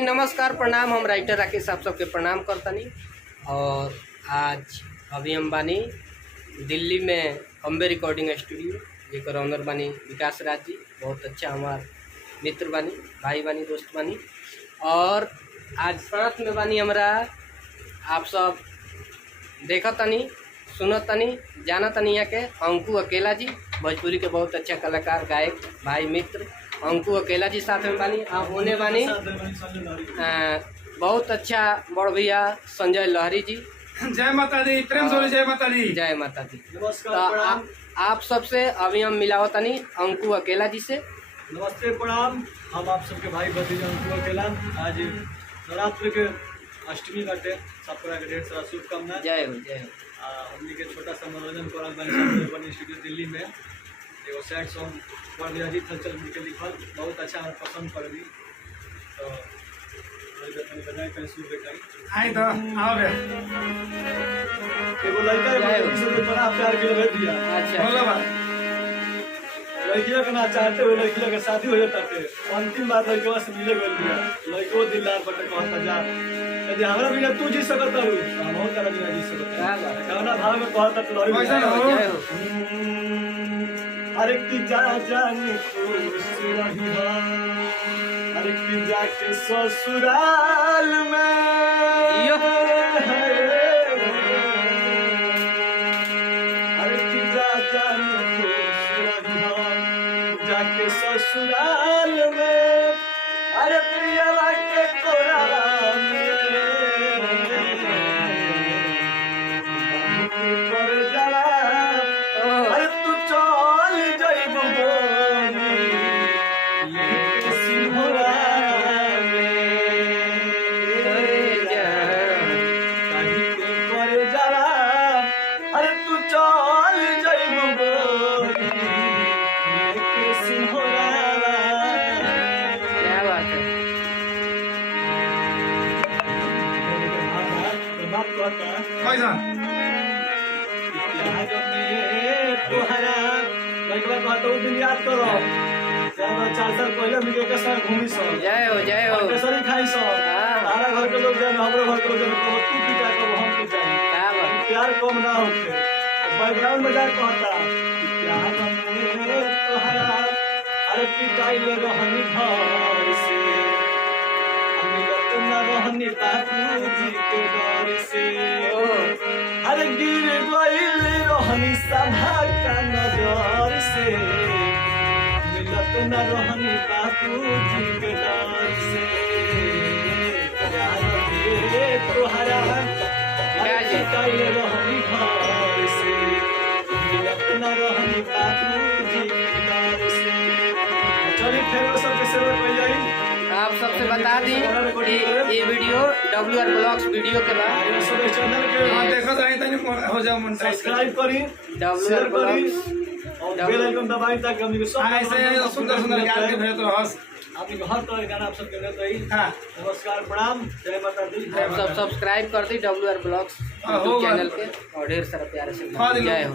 नमस्कार प्रणाम। हम राइटर राकेश आप सबके प्रणाम करतनी। और आज अभी हम बानी दिल्ली में अम्बे रिकॉर्डिंग स्टूडियो, जेकर ऑनर बानी विकास राज जी। बहुत अच्छा हमार मित्र बानी, भाई बानी, दोस्त बानी। और आज साथ में बानी हमरा आप सब देखतनी, सुनतनी, जानतनी यहाँ के अंकु अकेला जी, भोजपुरी के बहुत अच्छा कलाकार, गायक, भाई, मित्र अंकु अकेला जी साथ में बानी। आप होने बानी बहुत अच्छा बड़ भैया संजय लहरी जी। जय माता दी, प्रेम से जय माता दी। जय माता दी। नमस्कार, आप सबसे अभी हम मिलावतनी अंकु अकेला जी से। नमस्ते, प्रणाम। हम आप सबके भाई भतीजा अंकु अकेला। आज नवरात्र के अष्टमी बाटे, सबका के ढेर सारा शुभकामनाएं। जय हो, जय हो। हमनी के छोटा सा मनोरंजन करल बनी स्टूडियो दिल्ली में। एगो सैड सॉन्ग बड़ अजीत हलचल के लिखल, बहुत अच्छा हमरा पसंद पड़ली। तो बजाय कहीं सुर देखाई आई तो आओ बे। एगो लड़का से बड़ा प्यार के रह दिया। अच्छा, बोलो बा। लड़किया के ना चाहते हुए लड़किया के शादी हो जाता थे। अंतिम बार लड़किया से मिले गल दिया। लड़को दिलदार बटे कहता जा यदि हमरा बिना तू जी सकत रहू हम और तरह बिना जी सकत क्या बात है। गाना भाव में कहता तो लड़ी कैसा जय हो, जय हो। अरे की जा जाने खुश रही हा, अरे की जाके ससुराल में यो। अरे की जा जाने खुश रही हा, जाके ससुराल में। अरे प्रियवा के कोरावा में कर जला। अरे तू चल जइबो गोरी लेके सिंहरा में। काहे के कर जला। अरे तू चल जइबो गोरी लेके सिंहरा में। क्या बात है। बात कहता कैसा प्यार में तोहरा लड़का कहता उ दिन याद करो। 4 साल पहले मिले के संग घूमी सब। जय हो, जय हो। केसरी खाई सब। हाँ। तारा घर के लोग जाने, हमरो घर के लोग जाने, कहो तू पिटा कहो हम पिटा। क्या बात है। प्यार कम ना होखे। बैकग्राउंड में जा कहता कि प्यार में तोहरा अरे पिटाइल रहनी घर से, मिलत ना रहनी बाबूजी के डर से। अरे गिर गइल रहनी सभा का नजर से, मिलत न रहनी बाबूजी के डर से। प्यार में तोहरा पिटाइल रहनी घर से, मिलत न रहनी बाबूजी के डर से। चलिए फिर वो सबके सेवा कर जाई। आप सबसे बता दी कि ये वीडियो WR ब्लॉग्स वीडियो के बाद ये सब चैनल के हां देखो तो आई तनी हो जाओ मन सब्सक्राइब करी, WR शेयर करी ब्लॉग्स और बेल आइकन दबाई ताकि हमनी के सब ऐसे सुंदर सुंदर गाल के भेज तो हंस। आपकी हर तरह के गाना आप सबके देते ही। हां नमस्कार, प्रणाम, जय माता दी। आप सब सब्सक्राइब कर दी WR ब्लॉग्स हाँ, यूट्यूब होगा। चैनल के और ढेर सारा प्यारे से हाँ, जय हो।